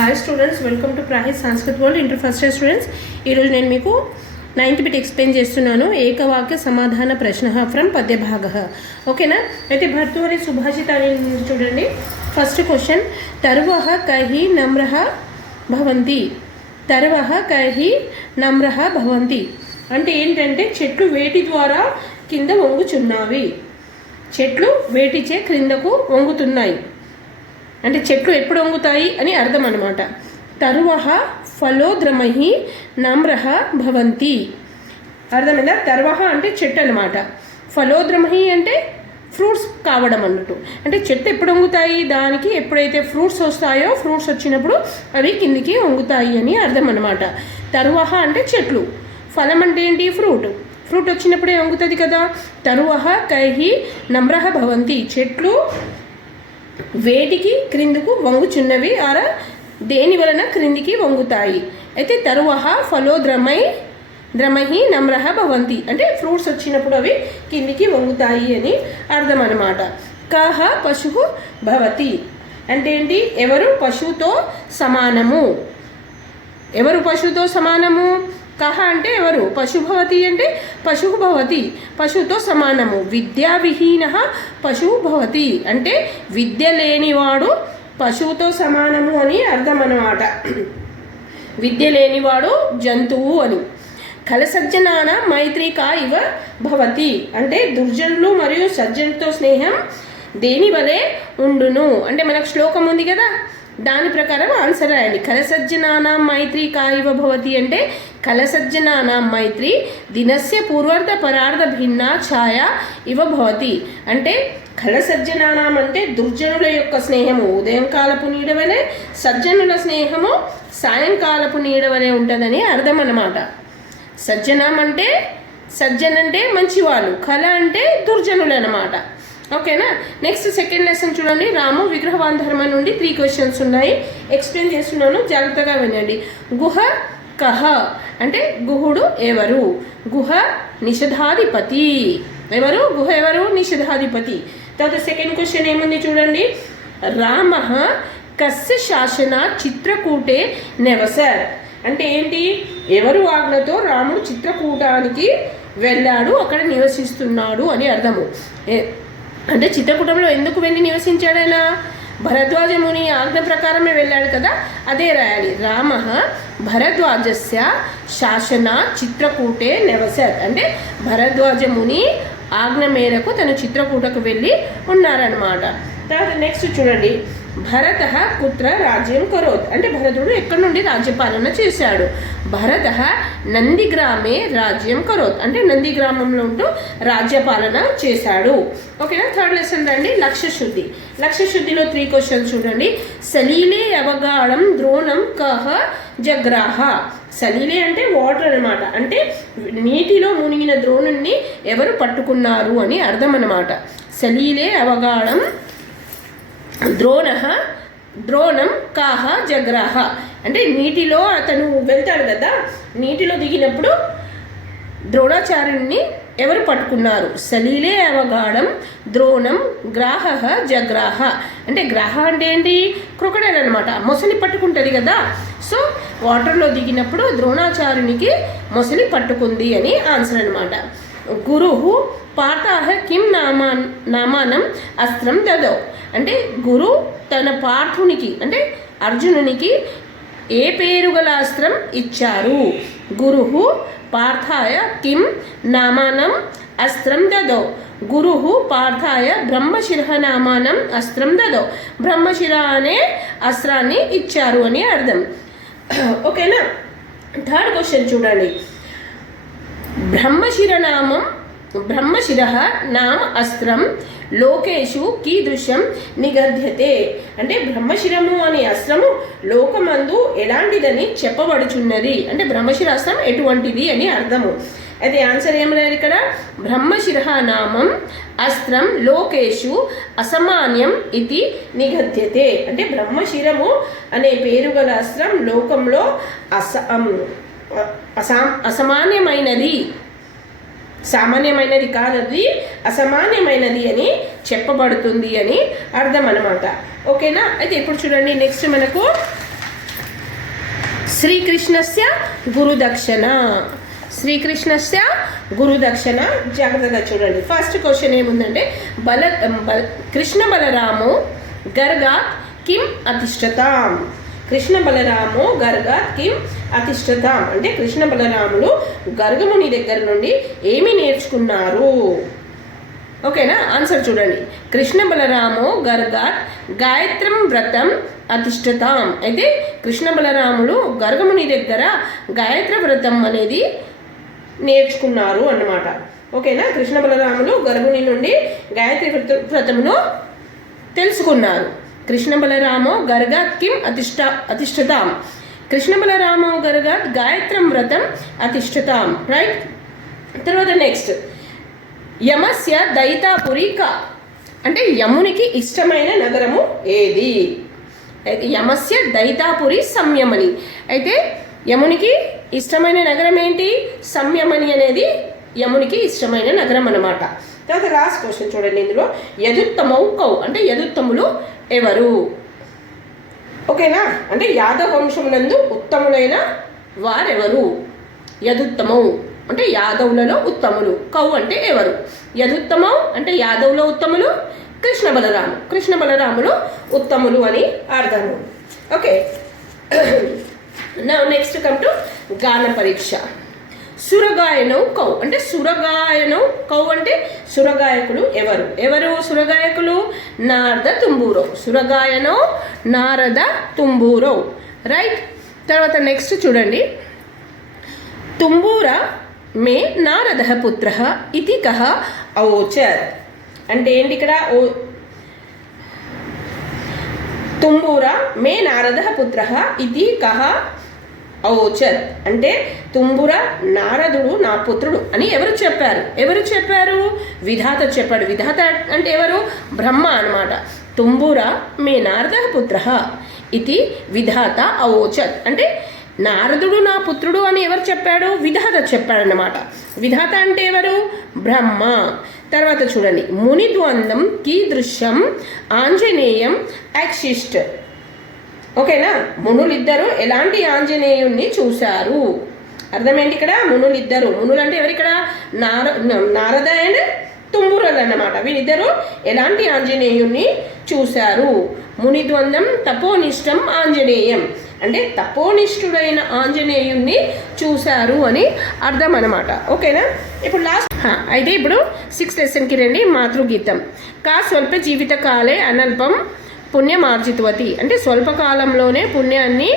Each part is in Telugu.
Hi students, welcome to Prahith Sanskrit world inter first year students. ఈరోజు నేను మీకు 9th బిట్ ఎక్స్ప్లెయిన్ చేస్తున్నాను. ఏకవాక్య సమాధాన ప్రశ్న ఫ్రమ్ పద్యభాగ. ఓకేనా? అయితే భర్తృహరి సుభాషితాన్ని చూడండి. ఫస్ట్ క్వశ్చన్, తర్వః కైః నమ్రః భవంతి. తర్వః కైః నమ్రః భవంతి అంటే ఏంటంటే చెట్లు వేటి ద్వారా కింద వంగుచున్నావి. చెట్లు వేటిచే క్రిందకు వంగుతున్నాయి అంటే చెట్లు ఎప్పుడు వంగుతాయి అని అర్థం అన్నమాట. తర్వః ఫలోద్రమైః నమ్రః భవంతి. అర్థమైందా? తర్వః అంటే చెట్టు అనమాట. ఫలోద్రమైః అంటే ఫ్రూట్స్ కావడం అన్నట్టు. అంటే చెట్టు ఎప్పుడు వంగుతాయి, దానికి ఎప్పుడైతే ఫ్రూట్స్ వస్తాయో ఫ్రూట్స్ వచ్చినప్పుడు అవి కిందికి వంగుతాయి అని అర్థం అన్నమాట. తర్వః అంటే చెట్లు, ఫలం అంటే ఏంటి, ఫ్రూట్ వచ్చినప్పుడే వంగుతుంది కదా. తర్వః కైః నమ్రః భవంతి, చెట్లు వేటికి క్రిందకు వంగుచున్నవి ఆర దేని వలన క్రిందికి వంగుతాయి. అయితే తర్వః ఫలోద్రమైః నమ్రః భవంతి అంటే ఫ్రూట్స్ వచ్చినప్పుడు అవి కిందికి వంగుతాయి అని అర్థం అన్నమాట. కః పశుః భవతి అంటే ఏంటి, ఎవరు పశువుతో సమానము. ఎవరు పశువుతో సమానము? కః అంటే ఎవరు, పశుభవతి అంటే పశువు భవతి, పశువుతో సమానము. విద్యావిహీనః పశువు భవతి అంటే విద్య లేనివాడు పశువుతో సమానము అని అర్థం అన్నమాట. విద్య లేనివాడు జంతువు అని. ఖలసజ్జనాన మైత్రికా ఇవ భవతి అంటే దుర్జనులు మరియు సజ్జనులతో స్నేహం దేని వలె ఉండును అంటే మనకు శ్లోకం ఉంది కదా, దాని ప్రకారం ఆన్సర్ రాయండి. ఖలసజ్జనానాం మైత్రి కా ఇవ భవతి అంటే ఖలసజ్జనానాం మైత్రి దినస్య పూర్వార్ధ పరార్ధ భిన్నా ఛాయ ఇవ భవతి అంటే ఖలసజ్జనానాం అంటే దుర్జనుల యొక్క స్నేహము ఉదయం కాలపు నీడ వలె, సజ్జనుల స్నేహము సాయంకాలపు నీడ వలె ఉంటుందని అర్థం అన్నమాట. సజ్జనం అంటే సజ్జన్ అంటే మంచివాళ్ళు, ఖల అంటే దుర్జనులు అన్నమాట. ఓకేనా? నెక్స్ట్ సెకండ్ లెసన్ చూడండి. రాము విగ్రహవాన్ ధర్మ నుండి 3 క్వశ్చన్స్ ఉన్నాయి, ఎక్స్ప్లెయిన్ చేస్తున్నాను, జాగ్రత్తగా వినండి. గుహ కహ అంటే గుహుడు ఎవరు. గుహ నిషధాధిపతి. ఎవరు గుహ, ఎవరు నిషధాధిపతి. తర్వాత సెకండ్ క్వశ్చన్ ఏముంది చూడండి. రామః కస్య శాసన చిత్రకూటే నెవసర్ అంటే ఏంటి, ఎవరు ఆజ్ఞతో రాముడు చిత్రకూటానికి వెళ్ళాడు, అక్కడ నివసిస్తున్నాడు అని అర్థము. అంటే చిత్రకూటంలో ఎందుకు వెళ్ళి నివసించాడైనా, భరద్వాజ ముని ఆజ్ఞ ప్రకారమే వెళ్ళాడు కదా, అదే రాయాలి. రామః భరద్వాజస్య శాసన చిత్రకూటే నెవసత్ అంటే భరద్వాజ ముని ఆజ్ఞ మేరకు తను చిత్రకూటకు వెళ్ళి ఉన్నారనమాట. తర్వాత నెక్స్ట్ చూడండి. భరతః కుత్ర రాజ్యం కరోత్ అంటే భరతుడు ఎక్కడి నుండి రాజ్యపాలన చేశాడు. భరతః నందిగ్రామే రాజ్యం కరోత్ అంటే నందిగ్రామంలో ఉంటూ రాజ్యపాలన చేశాడు. ఓకేనా? థర్డ్ లెసన్ రండి. లక్ష్యశుద్ధి. లక్ష్యశుద్ధిలో 3 క్వశ్చన్స్ చూడండి. సలీలే అవగాళం ద్రోణం కః జగ్రాహ. సలీలే అంటే వాటర్ అనమాట, అంటే నీటిలో మునిగిన ద్రోణుణ్ణి ఎవరు పట్టుకున్నారు అని అర్థం అన్నమాట. సలీలే అవగాళం ద్రోణం కాహ జగ్రాహ అంటే నీటిలో అతను వెళ్తాడు కదా, నీటిలో దిగినప్పుడు ద్రోణాచార్యుని ఎవరు పట్టుకున్నారు. సలీలే అవగాఢం ద్రోణం గ్రాహ జగ్రాహ అంటే గ్రాహ అంటే ఏంటి, క్రొకడైల్ అనమాట, మొసలి పట్టుకుంటుంది కదా. సో వాటర్లో దిగినప్పుడు ద్రోణాచార్యునికి మొసలి పట్టుకుంది అని ఆన్సర్ అనమాట. గురుహు పార్థాః కిం నామానం అస్త్రం దదౌ అంటే గురు తన పార్థునికి అంటే అర్జునునికి ఏ పేరు గల అస్త్రం ఇచ్చారు. గురుహు పార్థాయ కిం నామానం అస్త్రం దదౌ. గురుహు పార్థాయ బ్రహ్మశిర నామానం అస్త్రం దదౌ. బ్రహ్మశిర అనే అస్త్రాన్ని ఇచ్చారు అని అర్థం. ఓకేనా? థర్డ్ క్వశ్చన్ చూడండి. బ్రహ్మశిర నామ అస్త్రం లోకేషు కీదృశం నిగధ్యతే అంటే బ్రహ్మశిరము అనే అస్త్రము లోకమందు ఎలాంటిదని చెప్పబడుచున్నది అంటే బ్రహ్మశిరాస్త్రం ఎటువంటిది అని అర్థము. అయితే ఆన్సర్ ఏం లేదు ఇక్కడ. బ్రహ్మశిర నామం అస్త్రం లోకేషు అసమాన్యం ఇది నిగధ్యతే అంటే బ్రహ్మశిరము అనే పేరు గల అస్త్రం లోకంలో అసామాన్యమైనది, సామాన్యమైనది కాదది, అసామాన్యమైనది అని చెప్పబడుతుంది అని అర్థం అన్నమాట. ఓకేనా? అయితే ఇప్పుడు చూడండి. నెక్స్ట్ మనకు శ్రీకృష్ణస్య గురుదక్షిణ. శ్రీకృష్ణస్య గురుదక్షిణ. జాగ్రత్తగా చూడండి. ఫస్ట్ క్వశ్చన్ ఏముందంటే కృష్ణ బలరామో గర్గాత్ కిం అతిష్టతాం. కృష్ణ బలరామో గర్గాత్ కిం అతిష్టతాం అంటే కృష్ణ బలరాములు గర్గముని దగ్గర నుండి ఏమి నేర్చుకున్నారు. ఓకేనా? ఆన్సర్ చూడండి. కృష్ణ బలరామో గర్గాత్ గాయత్రం వ్రతం అతిష్టతాం. అయితే కృష్ణ బలరాములు గర్గముని దగ్గర గాయత్ర వ్రతం అనేది నేర్చుకున్నారు అన్నమాట. ఓకేనా? కృష్ణ బలరాములు గర్గుని నుండి గాయత్రి వ్రతమును తెలుసుకున్నారు. కృష్ణ బలరామో గర్గాత్ కిం అతిష్టతాం. కృష్ణ బలరామో గర్గాత్ గాయత్రం వ్రతం అతిష్టతాం. రైట్. తర్వాత నెక్స్ట్ యమస్య దైతాపురి కా అంటే యమునికి ఇష్టమైన నగరము ఏది? అయితే యమస్య దైతాపురి సంయమని. అయితే యమునికి ఇష్టమైన నగరం ఏంటి? సంయమని అనేది యమునికి ఇష్టమైన నగరం అన్నమాట. తర్వాత లాస్ట్ క్వశ్చన్ చూడండి. ఇందులో యదుత్తమౌ కౌ అంటే యదుత్తములు ఎవరు? ఓకేనా? అంటే యాదవ వంశమునందు ఉత్తములైన వారెవరు? యదుత్తమౌ అంటే యాదవులలో ఉత్తములు. కౌ అంటే ఎవరు? యదుత్తమౌ అంటే యాదవులో ఉత్తములు. కృష్ణ బలరాములు ఉత్తములు అని అర్థము. Okay. Now next come to గాన పరీక్ష. సురగాయనౌ కౌ అంటే సురగాయనౌ కౌ అంటే సురగాయకులు ఎవరు? ఎవరు సురగాయకులు? నారద తుంబూరో. సురగాయనౌ నారద తుంబూరో. రైట్. తర్వాత నెక్స్ట్ చూడండి. తుంబూర మే నారద పుత్ర ఇది కహ అవోచర్ అంటే ఏంటి ఇక్కడ? తుంబూర మే నారద పుత్ర ఇది కహ అవోచర్ అంటే తుంబుర నారదుడు నా పుత్రుడు అని ఎవరు చెప్పారు? విధాత చెప్పాడు. విధాత అంటే ఎవరు? బ్రహ్మ అన్నమాట. తుంబుర మే నారద పుత్ర ఇది విధాత అవోచర్ అంటే నారదుడు నా పుత్రుడు అని ఎవరు చెప్పాడు? విధాత చెప్పాడన్నమాట. విధాత అంటే ఎవరు? బ్రహ్మ. తర్వాత చూడండి. మునిద్వంద్వం కీదృశ్యం ఆంజనేయం యాక్సిస్ట్. ఓకేనా? మునులిద్దరూ ఎలాంటి ఆంజనేయుణ్ణి చూశారు? అర్థమేంటి ఇక్కడ? మునులిద్దరు. మునులు అంటే ఎవరు ఇక్కడ? నారద అండ్ తుంబురలు అన్నమాట. వీరిద్దరూ ఎలాంటి ఆంజనేయుణ్ణి చూశారు? మునిద్వంద్వం తపోనిష్టం ఆంజనేయం అంటే తపోనిష్ఠుడైన ఆంజనేయుణ్ణి చూశారు అని అర్థం అన్నమాట. ఓకేనా? ఇప్పుడు లాస్ట్ అయితే ఇప్పుడు 6th లెసన్కి రండి. మాతృగీతం. కా స్వల్ప జీవిత కాలే అనల్పం పుణ్యమార్జితవతి అంటే స్వల్పకాలంలోనే పుణ్యాన్ని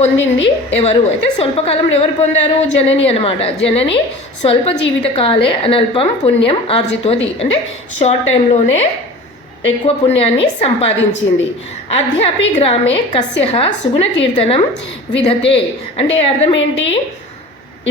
పొందింది ఎవరు? అయితే స్వల్పకాలంలో ఎవరు పొందారు? జనని అనమాట. జనని స్వల్ప జీవిత కాలే అనల్పం పుణ్యం ఆర్జితవతి అంటే షార్ట్ టైంలోనే ఎక్కువ పుణ్యాన్ని సంపాదించింది. అధ్యాపి గ్రామే కస్య సుగుణ కీర్తనం విధతే అంటే అర్థం ఏంటి?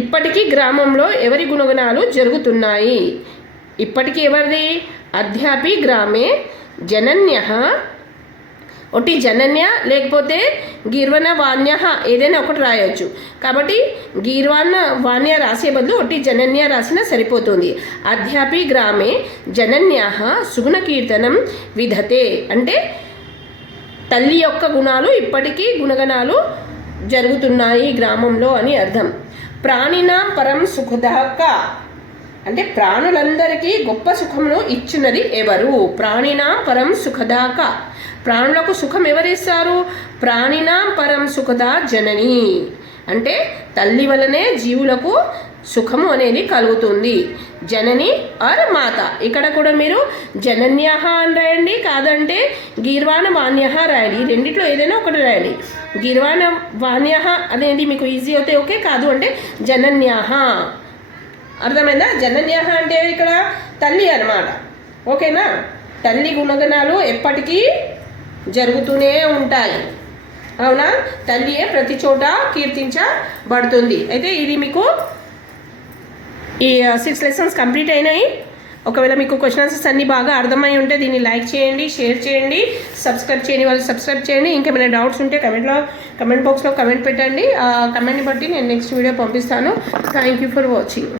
ఇప్పటికీ గ్రామంలో ఎవరి గుణగణాలు జరుగుతున్నాయి? ఇప్పటికీ ఎవరిది? అధ్యాపి గ్రామే జనన్య ఒకటి జనన్య లేకపోతే గీర్వన వాణ్య ఏదైనా ఒకటి రాయొచ్చు. కాబట్టి గీర్వాణ వాణ్య రాసే బదులు ఒకటి జనన్య రాసినా సరిపోతుంది. అధ్యాపి గ్రామే జనన్య సుగుణ కీర్తనం విధతే అంటే తల్లి యొక్క గుణాలు ఇప్పటికీ గుణగణాలు జరుగుతున్నాయి గ్రామంలో అని అర్థం. ప్రాణినాం పరం సుఖదాక అంటే ప్రాణులందరికీ గొప్ప సుఖమును ఇచ్చినది ఎవరు? ప్రాణినాం పరం సుఖదాక ప్రాణులకు సుఖం ఎవరిస్తారు? ప్రాణినాం పరం సుఖదా జనని అంటే తల్లి వలనే జీవులకు సుఖము అనేది కలుగుతుంది. జనని ఆర్ మాత. ఇక్కడ కూడా మీరు జనన్య అని రాయండి, కాదంటే గీర్వాణ వాణ్య రాయండి. రెండిట్లో ఏదైనా ఒకటి రాయండి. గీర్వాణ వాణ్య అనేది మీకు ఈజీ అవుతాయి. ఓకే. కాదు అంటే జనన్య. అర్థమైందా? జనన్య అంటే ఇక్కడ తల్లి అన్నమాట. ఓకేనా? తల్లి గుణగణాలు ఎప్పటికీ జరుగుతూనే ఉంటాయి. అవునా? తల్లియే ప్రతి చోట కీర్తించబడుతుంది. అయితే ఇది మీకు ఈ 6 లెసన్స్ కంప్లీట్ అయినాయి. ఒకవేళ మీకు క్వశ్చన్ ఆన్సర్స్ అన్నీ బాగా అర్థమై ఉంటే దీన్ని లైక్ చేయండి, షేర్ చేయండి, సబ్స్క్రైబ్ చేయని వాళ్ళు సబ్స్క్రైబ్ చేయండి. ఇంకేమైనా డౌట్స్ ఉంటే కమెంట్ బాక్స్లో కమెంట్ పెట్టండి. ఆ కమెంట్ని బట్టి నేను నెక్స్ట్ వీడియో పంపిస్తాను. Thank you for watching.